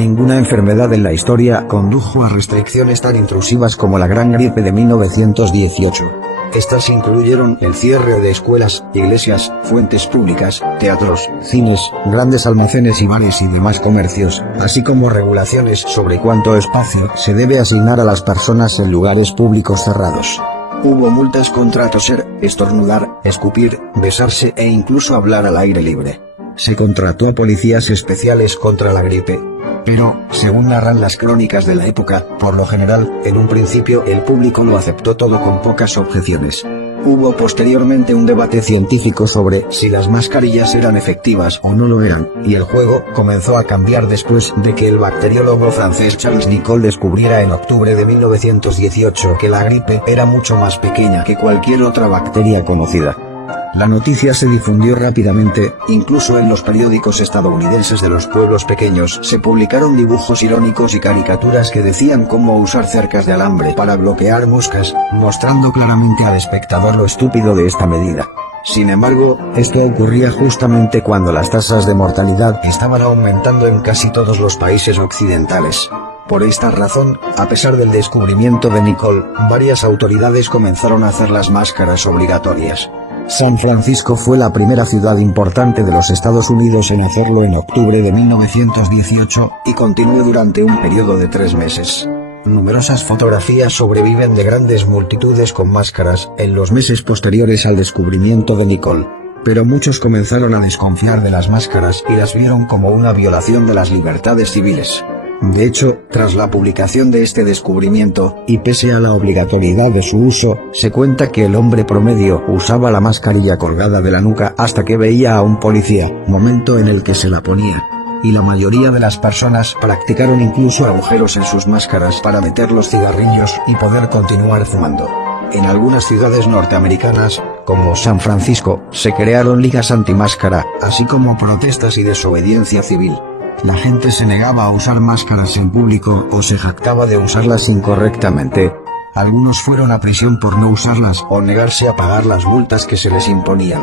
Ninguna enfermedad en la historia condujo a restricciones tan intrusivas como la Gran Gripe de 1918. Estas incluyeron el cierre de escuelas, iglesias, fuentes públicas, teatros, cines, grandes almacenes y bares y demás comercios, así como regulaciones sobre cuánto espacio se debe asignar a las personas en lugares públicos cerrados. Hubo multas contra toser, estornudar, escupir, besarse e incluso hablar al aire libre. Se contrató a policías especiales contra la gripe. Pero, según narran las crónicas de la época, por lo general, en un principio el público lo aceptó todo con pocas objeciones. Hubo posteriormente un debate científico sobre si las mascarillas eran efectivas o no lo eran, y el juego comenzó a cambiar después de que el bacteriólogo francés Charles Nicolle descubriera en octubre de 1918 que la gripe era mucho más pequeña que cualquier otra bacteria conocida. La noticia se difundió rápidamente, incluso en los periódicos estadounidenses de los pueblos pequeños se publicaron dibujos irónicos y caricaturas que decían cómo usar cercas de alambre para bloquear moscas, mostrando claramente al espectador lo estúpido de esta medida. Sin embargo, esto ocurría justamente cuando las tasas de mortalidad estaban aumentando en casi todos los países occidentales. Por esta razón, a pesar del descubrimiento de Nicolle, varias autoridades comenzaron a hacer las máscaras obligatorias. San Francisco fue la primera ciudad importante de los Estados Unidos en hacerlo en octubre de 1918, y continuó durante un periodo de 3 meses. Numerosas fotografías sobreviven de grandes multitudes con máscaras en los meses posteriores al descubrimiento de Nicolle. Pero muchos comenzaron a desconfiar de las máscaras y las vieron como una violación de las libertades civiles. De hecho, tras la publicación de este descubrimiento, y pese a la obligatoriedad de su uso, se cuenta que el hombre promedio usaba la mascarilla colgada de la nuca hasta que veía a un policía, momento en el que se la ponía. Y la mayoría de las personas practicaron incluso agujeros en sus máscaras para meter los cigarrillos y poder continuar fumando. En algunas ciudades norteamericanas, como San Francisco, se crearon ligas antimáscara, así como protestas y desobediencia civil. La gente se negaba a usar máscaras en público o se jactaba de usarlas incorrectamente. Algunos fueron a prisión por no usarlas o negarse a pagar las multas que se les imponían.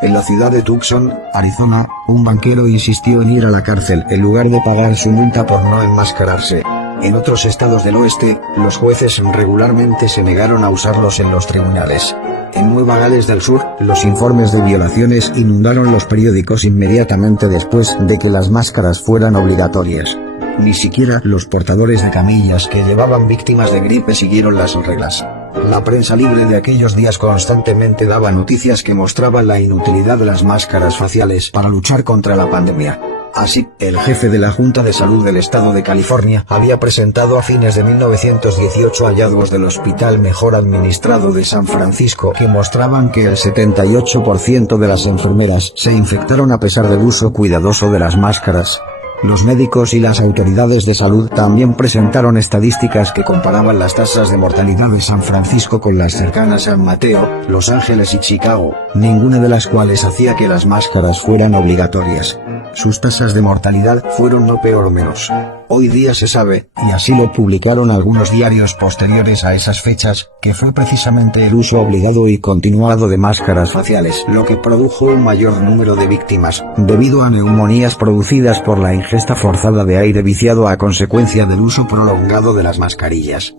En la ciudad de Tucson, Arizona, un banquero insistió en ir a la cárcel en lugar de pagar su multa por no enmascararse. En otros estados del oeste, los jueces regularmente se negaron a usarlos en los tribunales. En Nueva Gales del Sur, los informes de violaciones inundaron los periódicos inmediatamente después de que las máscaras fueran obligatorias. Ni siquiera los portadores de camillas que llevaban víctimas de gripe siguieron las reglas. La prensa libre de aquellos días constantemente daba noticias que mostraban la inutilidad de las máscaras faciales para luchar contra la pandemia. Así, el jefe de la Junta de Salud del Estado de California había presentado a fines de 1918 hallazgos del Hospital Mejor Administrado de San Francisco que mostraban que el 78% de las enfermeras se infectaron a pesar del uso cuidadoso de las máscaras. Los médicos y las autoridades de salud también presentaron estadísticas que comparaban las tasas de mortalidad de San Francisco con las cercanas San Mateo, Los Ángeles y Chicago, ninguna de las cuales hacía que las máscaras fueran obligatorias. Sus tasas de mortalidad fueron no peor o menos. Hoy día se sabe, y así lo publicaron algunos diarios posteriores a esas fechas, que fue precisamente el uso obligado y continuado de máscaras faciales lo que produjo un mayor número de víctimas, debido a neumonías producidas por la ingesta forzada de aire viciado a consecuencia del uso prolongado de las mascarillas.